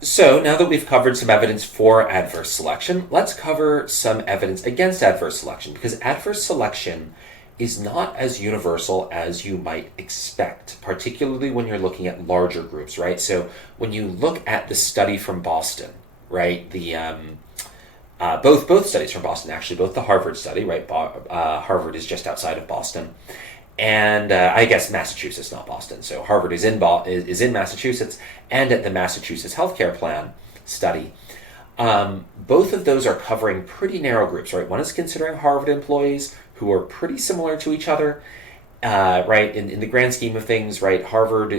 So now that we've covered some evidence for adverse selection, let's cover some evidence against adverse selection, because adverse selection is not as universal as you might expect, particularly when you're looking at larger groups, right? So when you look at the study from Boston, right, both studies from Boston, actually, both the Harvard study, right? Harvard is just outside of Boston, and I guess Massachusetts, not Boston. So Harvard is in Massachusetts, and at the Massachusetts Healthcare Plan study, both of those are covering pretty narrow groups, right? One is considering Harvard employees who are pretty similar to each other, right? In the grand scheme of things, right? Harvard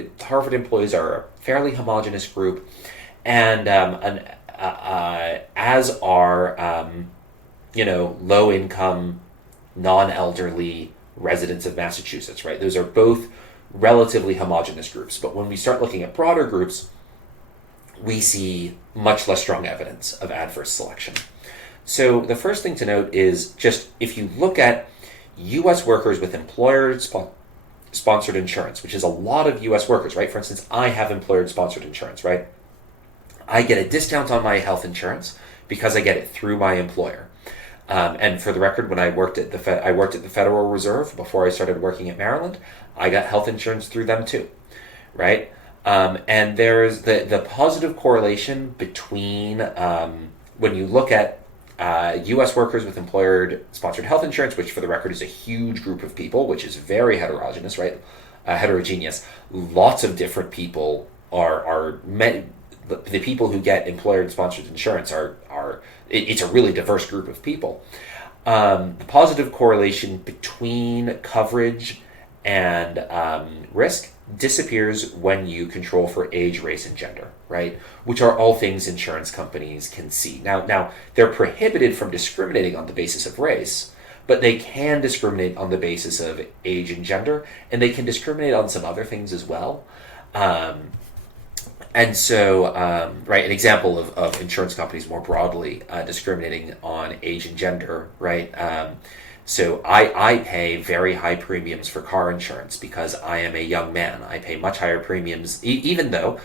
employees are a fairly homogenous group, and as are low income, non-elderly residents of Massachusetts, right? Those are both relatively homogenous groups. But when we start looking at broader groups, we see much less strong evidence of adverse selection. So the first thing to note is just if you look at U.S. workers with employer-sponsored insurance, which is a lot of U.S. workers, right? For instance, I have employer-sponsored insurance, right? I get a discount on my health insurance because I get it through my employer. And for the record, when I worked at the Federal Reserve before I started working at Maryland, I got health insurance through them too, right? And there's the positive correlation between when you look at U.S. workers with employer-sponsored health insurance, which for the record is a huge group of people, which is very heterogeneous, right? Heterogeneous. Lots of different people are the people who get employer-sponsored insurance it's a really diverse group of people. The positive correlation between coverage and risk disappears when you control for age, race, and gender, right? Which are all things insurance companies can see. Now they're prohibited from discriminating on the basis of race, but they can discriminate on the basis of age and gender, and they can discriminate on some other things as well. And so, right, an example of insurance companies more broadly discriminating on age and gender, right? So I pay very high premiums for car insurance because I am a young man. I pay much higher premiums, even though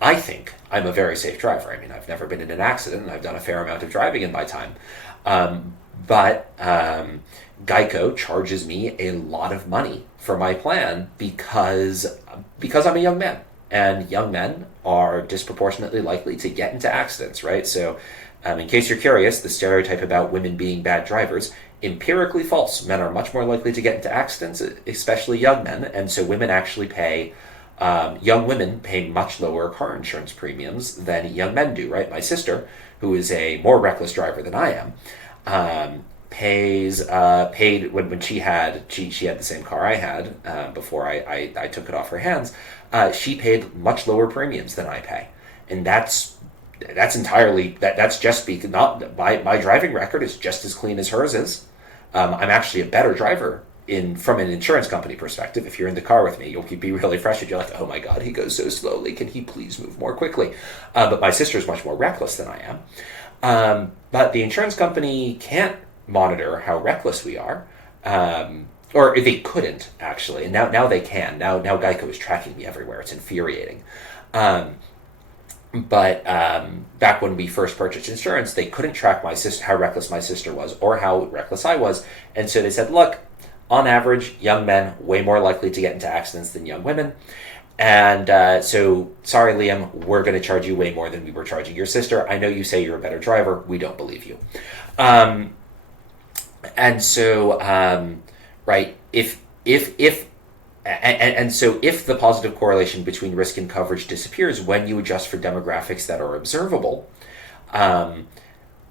I think I'm a very safe driver. I mean, I've never been in an accident, and I've done a fair amount of driving in my time. But Geico charges me a lot of money for my plan because I'm a young man. And young men are disproportionately likely to get into accidents, right? So, in case you're curious, the stereotype about women being bad drivers, empirically false. Men are much more likely to get into accidents, especially young men, and so young women pay much lower car insurance premiums than young men do, right? My sister, who is a more reckless driver than I am, paid when she had the same car I had before I took it off her hands. She paid much lower premiums than I pay, and that's just because not my driving record is just as clean as hers is. I'm actually a better driver from an insurance company perspective. If you're in the car with me, you'll be really frustrated. You're like, oh my god, he goes so slowly. Can he please move more quickly? But my sister's much more reckless than I am. But the insurance company can't monitor how reckless we are. Or they couldn't, actually, and now they can. Now Geico is tracking me everywhere. It's infuriating. But back when we first purchased insurance, they couldn't track how reckless my sister was or how reckless I was. And so they said, look, on average, young men way more likely to get into accidents than young women. And so, sorry, Liam, we're going to charge you way more than we were charging your sister. I know you say you're a better driver. We don't believe you. And so... right? So if the positive correlation between risk and coverage disappears when you adjust for demographics that are observable, and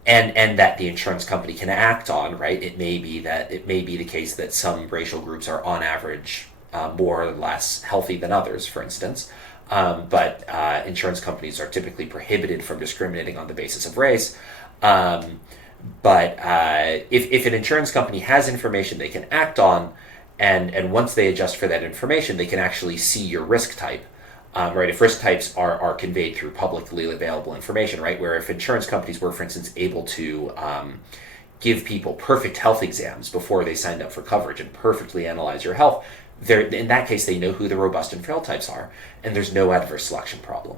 that the insurance company can act on, right? It may be the case that some racial groups are on average more or less healthy than others, for instance. But insurance companies are typically prohibited from discriminating on the basis of race. But if an insurance company has information they can act on, and once they adjust for that information, they can actually see your risk type, right? If risk types are conveyed through publicly available information, right? Where if insurance companies were, for instance, able to give people perfect health exams before they signed up for coverage and perfectly analyze your health, in that case, they know who the robust and frail types are, and there's no adverse selection problem.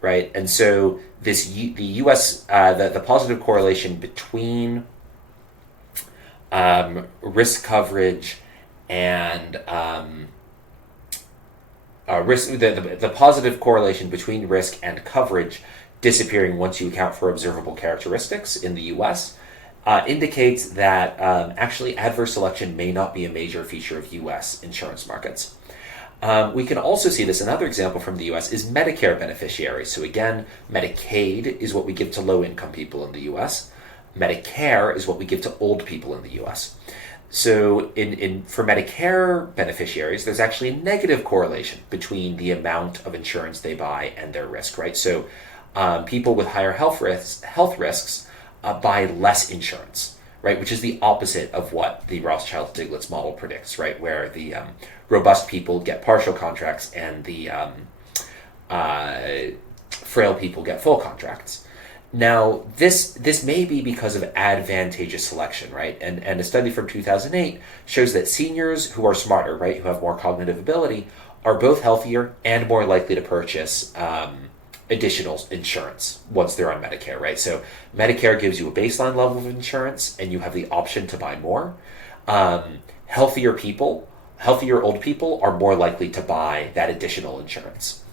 right? And so the U.S. The positive correlation between risk coverage and the positive correlation between risk and coverage disappearing once you account for observable characteristics in the U.S. Indicates that actually adverse selection may not be a major feature of U.S. insurance markets. We can also see this. Another example from the U.S. is Medicare beneficiaries. So again, Medicaid is what we give to low-income people in the U.S. Medicare is what we give to old people in the U.S. So for Medicare beneficiaries, there's actually a negative correlation between the amount of insurance they buy and their risk, right? So people with higher health risks buy less insurance, right? Which is the opposite of what the Rothschild-Stiglitz model predicts, right? Where the robust people get partial contracts and the frail people get full contracts. Now, this may be because of advantageous selection, right? And a study from 2008 shows that seniors who are smarter, right, who have more cognitive ability, are both healthier and more likely to purchase additional insurance once they're on Medicare, right? So Medicare gives you a baseline level of insurance, and you have the option to buy more. Healthier old people are more likely to buy that additional insurance.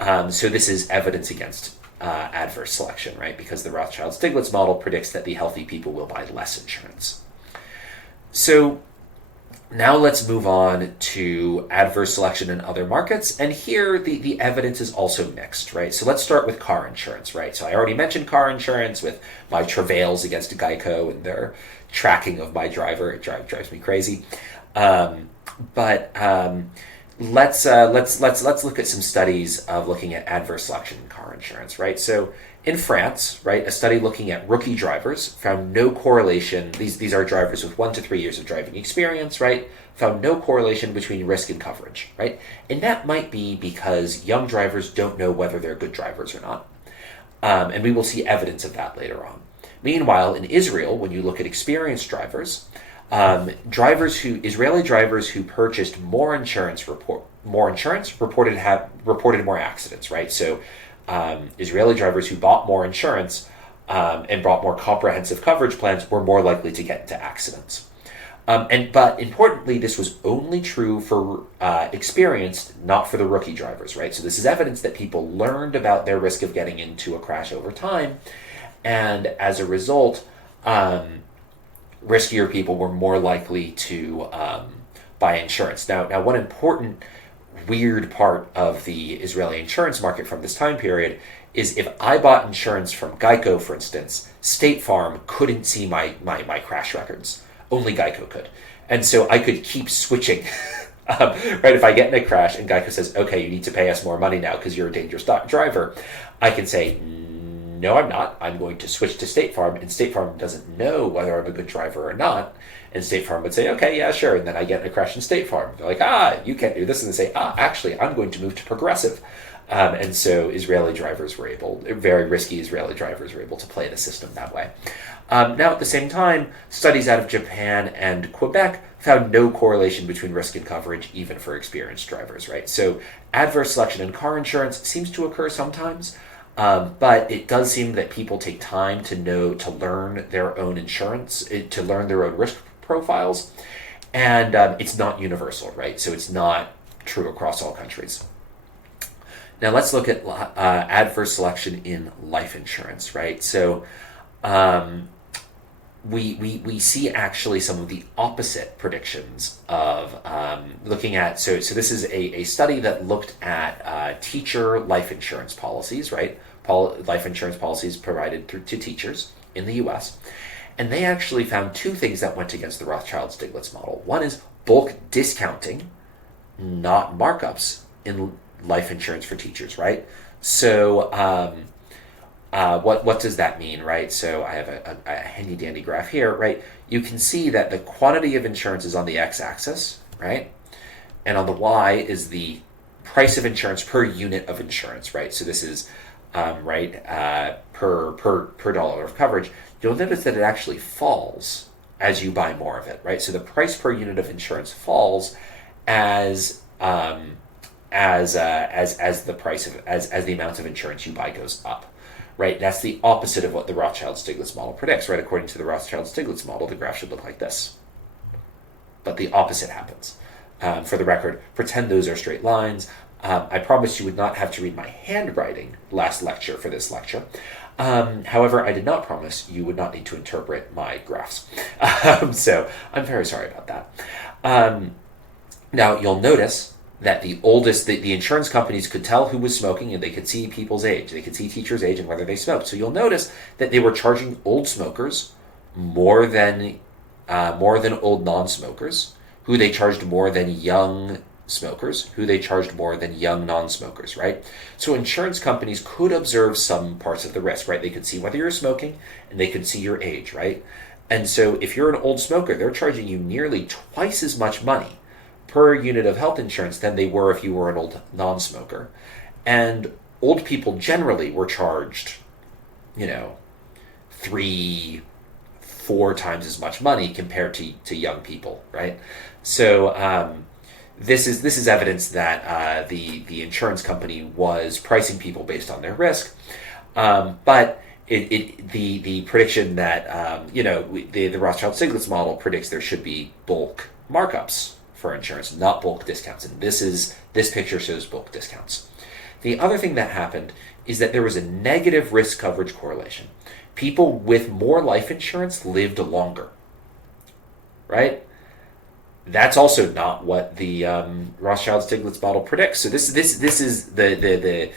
So this is evidence against adverse selection, right? Because the Rothschild-Stiglitz model predicts that the healthy people will buy less insurance. So now let's move on to adverse selection in other markets. And here the evidence is also mixed, right? So let's start with car insurance, right? So I already mentioned car insurance with my travails against Geico and their tracking of my driver. It drives me crazy. Let's look at some studies of looking at adverse selection in car insurance, right? So in France, right, a study looking at rookie drivers found no correlation. These are drivers with 1 to 3 years of driving experience, right? Found no correlation between risk and coverage, right? And that might be because young drivers don't know whether they're good drivers or not. And we will see evidence of that later on. Meanwhile, in Israel, when you look at experienced drivers, Israeli drivers who purchased more insurance reported more accidents, right? So Israeli drivers who bought more insurance and bought more comprehensive coverage plans were more likely to get into accidents. But importantly, this was only true for experienced, not for the rookie drivers, right? So this is evidence that people learned about their risk of getting into a crash over time, and as a result, riskier people were more likely to buy insurance. Now, one important weird part of the Israeli insurance market from this time period is if I bought insurance from Geico, for instance, State Farm couldn't see my crash records. Only Geico could. And so I could keep switching. Right? If I get in a crash and Geico says, okay, you need to pay us more money now because you're a dangerous driver, I can say, no, I'm not. I'm going to switch to State Farm, and State Farm doesn't know whether I'm a good driver or not. And State Farm would say, okay, yeah, sure. And then I get in a crash in State Farm. They're like, you can't do this. And they say, actually, I'm going to move to Progressive. And so very risky Israeli drivers were able to play the system that way. Now, at the same time, studies out of Japan and Quebec found no correlation between risk and coverage, even for experienced drivers, right? So adverse selection in car insurance seems to occur sometimes. But it does seem that people take time to learn their own insurance, to learn their own risk profiles, and it's not universal, right? So it's not true across all countries. Now let's look at adverse selection in life insurance, right? So we see actually some of the opposite predictions of looking at, so this is a study that looked at teacher life insurance policies, right? Life insurance policies provided to teachers in the US. And they actually found two things that went against the Rothschild-Stiglitz model. One is bulk discounting, not markups, in life insurance for teachers, right? So what does that mean, right? So I have a handy dandy graph here, right? You can see that the quantity of insurance is on the x-axis, right? And on the y is the price of insurance per unit of insurance, right? So this is per dollar of coverage. You'll notice that it actually falls as you buy more of it, right? So the price per unit of insurance falls as as the price of as the amount of insurance you buy goes up. Right, that's the opposite of what the Rothschild-Stiglitz model predicts. Right, according to the Rothschild-Stiglitz model, the graph should look like this, but the opposite happens. For the record, pretend those are straight lines. I promised you would not have to read my handwriting last lecture for this lecture. However, I did not promise you would not need to interpret my graphs. So I'm very sorry about that. Now, you'll notice that the insurance companies could tell who was smoking, and they could see people's age. They could see teachers' age and whether they smoked. So you'll notice that they were charging old smokers more than old non-smokers, who they charged more than young smokers, who they charged more than young non-smokers, right? So insurance companies could observe some parts of the risk, right? They could see whether you're smoking, and they could see your age, right? And so if you're an old smoker, they're charging you nearly twice as much money per unit of health insurance than they were if you were an old non-smoker. And old people generally were charged, 3-4 times as much money compared to young people, right? So this is evidence that the insurance company was pricing people based on their risk, but the prediction that the Rothschild-Stiglitz model predicts there should be bulk markups for insurance, not bulk discounts, and this picture shows bulk discounts. The other thing that happened is that there was a negative risk coverage correlation. People with more life insurance lived longer, right? That's also not what the Rothschild-Stiglitz model predicts. So this is the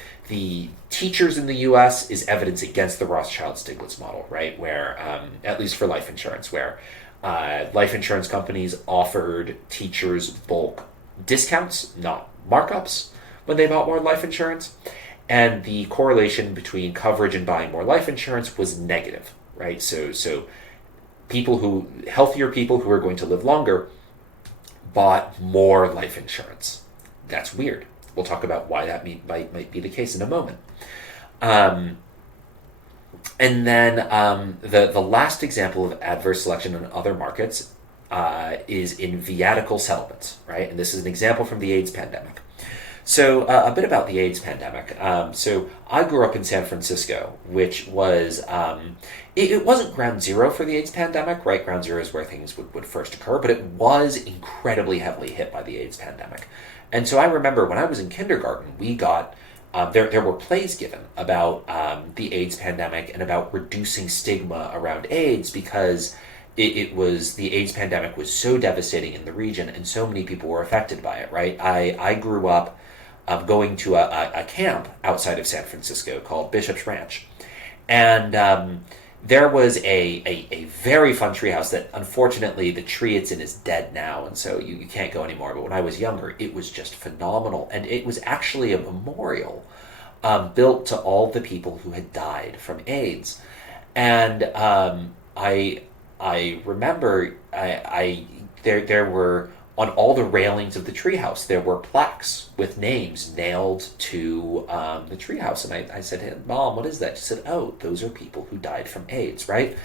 teachers in the U.S. is evidence against the Rothschild-Stiglitz model, right? Where at least for life insurance, where life insurance companies offered teachers bulk discounts, not markups, when they bought more life insurance, and the correlation between coverage and buying more life insurance was negative, right? So healthier people who are going to live longer bought more life insurance. That's weird. We'll talk about why that might be the case in a moment. And then the last example of adverse selection in other markets is in viatical settlements, right? And this is an example from the AIDS pandemic. So a bit about the AIDS pandemic. So I grew up in San Francisco, which was, it wasn't ground zero for the AIDS pandemic, right? Ground zero is where things would first occur, but it was incredibly heavily hit by the AIDS pandemic. And so I remember when I was in kindergarten, we got, there were plays given about the AIDS pandemic and about reducing stigma around AIDS because the AIDS pandemic was so devastating in the region and so many people were affected by it, right? I grew up going to a camp outside of San Francisco called Bishop's Ranch. And there was a very fun treehouse that unfortunately the tree it's in is dead now, and so you can't go anymore. But when I was younger, it was just phenomenal. And it was actually a memorial built to all the people who had died from AIDS. And I remember there were, on all the railings of the treehouse, there were plaques with names nailed to the treehouse. And I said, "Hey, Mom, what is that?" She said, "Oh, those are people who died from AIDS," right?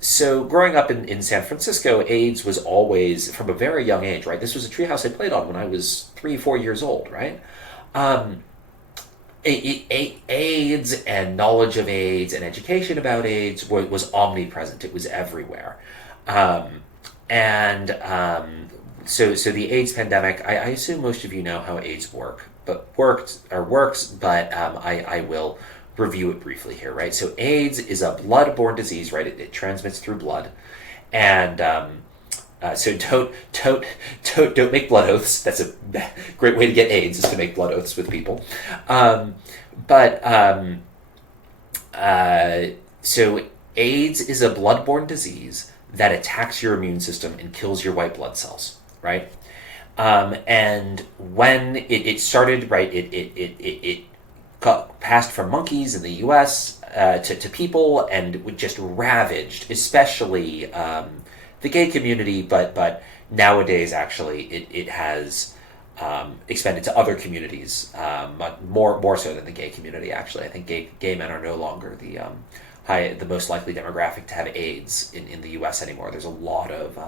So growing up in San Francisco, AIDS was always, from a very young age, right? This was a treehouse I played on when I was 3-4 years old, right? AIDS and knowledge of AIDS and education about AIDS was omnipresent. It was everywhere. So the AIDS pandemic, I assume most of you know how AIDS works, but I will review it briefly here, right? So AIDS is a blood-borne disease, right? It transmits through blood, and so don't make blood oaths. That's a great way to get AIDS, is to make blood oaths with people. So AIDS is a blood-borne disease that attacks your immune system and kills your white blood cells, right? And when it started, right, it got passed from monkeys in the U.S. To people, and it just ravaged, especially the gay community, but nowadays actually it has expanded to other communities, more so than the gay community. Actually, I think gay men are no longer the most likely demographic to have AIDS in the U.S. anymore. There's a lot of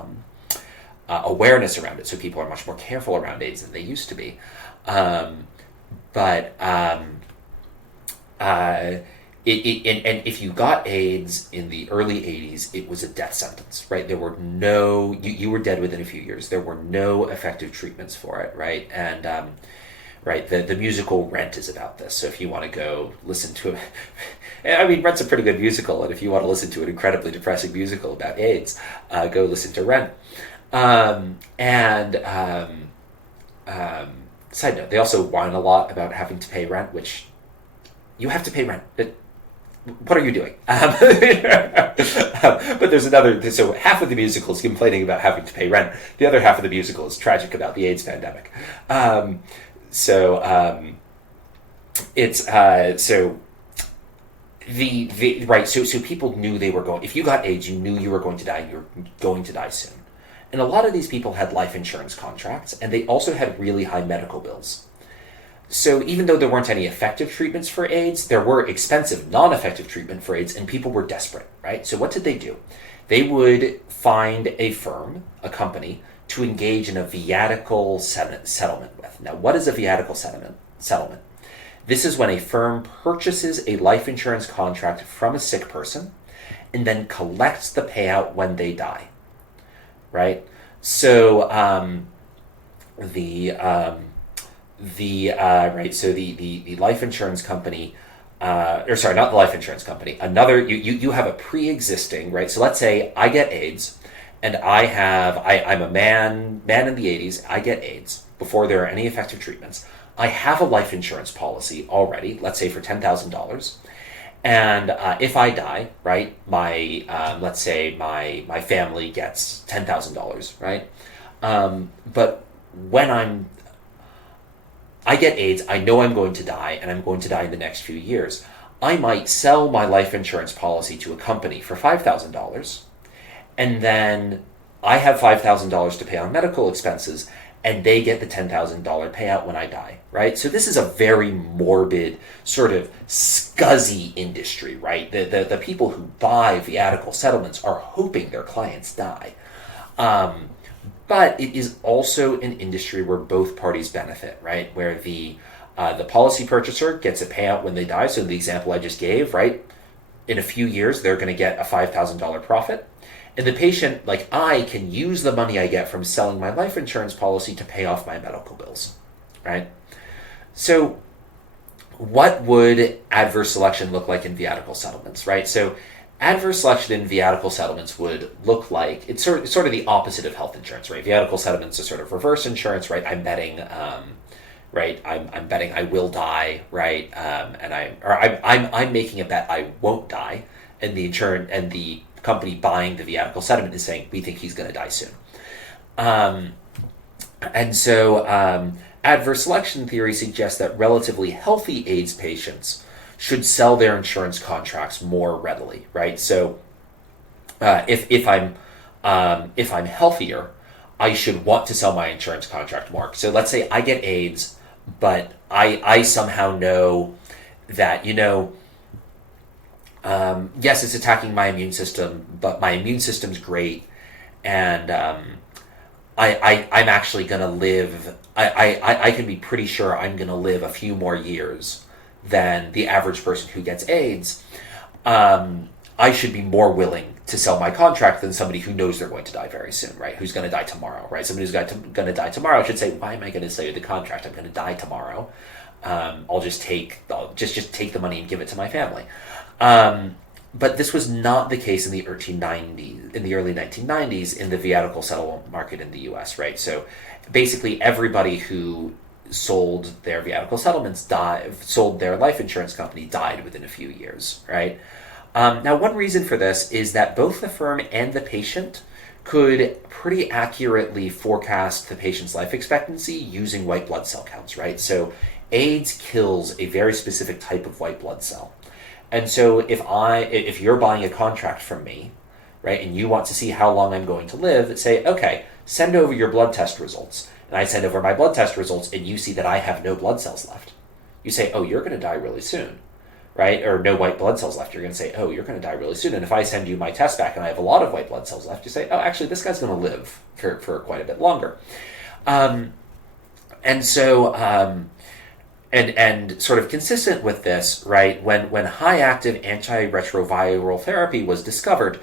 awareness around it, so people are much more careful around AIDS than they used to be. but and if you got AIDS in the early 80s, it was a death sentence, right? There were no, you were dead within a few years. There were no effective treatments for it, right? And, right, the musical Rent is about this. So if you want to go listen to it, I mean, Rent's a pretty good musical. And if you want to listen to an incredibly depressing musical about AIDS, go listen to Rent. Side note, they also whine a lot about having to pay rent, which you have to pay rent. What are you doing? But there's another, so half of the musical is complaining about having to pay rent. The other half of the musical is tragic about the AIDS pandemic. So people knew they were going, if you got AIDS, you knew you were going to die, and you were going to die soon. And a lot of these people had life insurance contracts, and they also had really high medical bills. So even though there weren't any effective treatments for AIDS, there were expensive non-effective treatment for AIDS, and people were desperate, right? So what did they do? They would find a firm, a company, to engage in a viatical settlement with. Now, what is a viatical settlement? This is when a firm purchases a life insurance contract from a sick person and then collects the payout when they die, right? So the life insurance company, not the life insurance company, you have a pre-existing, right? So let's say I get AIDS, and I'm a man in the 80s, I get AIDS before there are any effective treatments. I have a life insurance policy already, let's say for $10,000. And if I die, right, let's say my family gets $10,000, right? But when I get AIDS, I know I'm going to die, and I'm going to die in the next few years. I might sell my life insurance policy to a company for $5,000, and then I have $5,000 to pay on medical expenses, and they get the $10,000 payout when I die, right? So this is a very morbid, sort of scuzzy industry, right? The people who buy viatical settlements are hoping their clients die. But it is also an industry where both parties benefit, right? Where the policy purchaser gets a payout when they die. So the example I just gave, right? In a few years, they're going to get a $5,000 profit. And the patient, like I, can use the money I get from selling my life insurance policy to pay off my medical bills, right? So what would adverse selection look like in viatical settlements, right? So adverse selection in viatical settlements would look like, it's sort of the opposite of health insurance, right? Viatical settlements are sort of reverse insurance, right? I'm betting, I'm betting I will die, right? I'm making a bet I won't die, and the company buying the viatical settlement is saying we think he's going to die soon. Adverse selection theory suggests that relatively healthy AIDS patients should sell their insurance contracts more readily, right? So if I'm healthier, I should want to sell my insurance contract more. So let's say I get AIDS, but I somehow know that, yes, it's attacking my immune system, but my immune system's great, and I'm actually going to live, I can be pretty sure I'm going to live a few more years than the average person who gets AIDS. I should be more willing to sell my contract than somebody who knows they're going to die very soon, right? Who's going to die tomorrow, right? Somebody who's going to die tomorrow should say, why am I going to sell you the contract? I'm going to die tomorrow. I'll just take the money and give it to my family. But this was not the case in the early 1990s in the viatical settlement market in the U.S., right? So basically everybody who sold their viatical settlements sold their life insurance company died within a few years, right? Now, one reason for this is that both the firm and the patient could pretty accurately forecast the patient's life expectancy using white blood cell counts, right? So AIDS kills a very specific type of white blood cell. And so if you're buying a contract from me, right, and you want to see how long I'm going to live, say, okay, send over your blood test results. And I send over my blood test results, and you see that I have no blood cells left. You say, oh, you're going to die really soon, right? Or no white blood cells left. You're going to say, oh, you're going to die really soon. And if I send you my test back and I have a lot of white blood cells left, you say, oh, actually, this guy's going to live for quite a bit longer. And and sort of consistent with this, right? When high active antiretroviral therapy was discovered,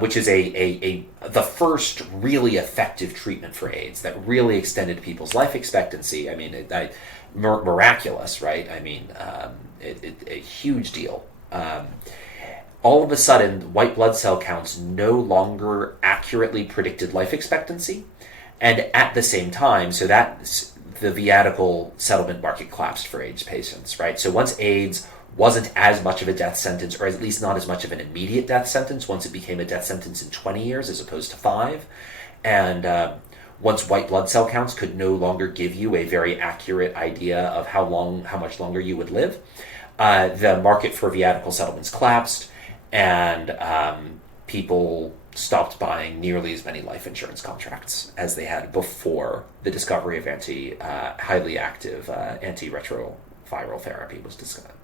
which is the first really effective treatment for AIDS that really extended people's life expectancy. I mean, miraculous, right? I mean, a huge deal. All of a sudden, white blood cell counts no longer accurately predicted life expectancy, and at the same time, so that the Viatical settlement market collapsed for AIDS patients, right? So once AIDS wasn't as much of a death sentence, or at least not as much of an immediate death sentence, once it became a death sentence in 20 years as opposed to 5, and once white blood cell counts could no longer give you a very accurate idea of how much longer you would live, the market for Viatical settlements collapsed, and people stopped buying nearly as many life insurance contracts as they had before the discovery of highly active antiretroviral therapy was discovered.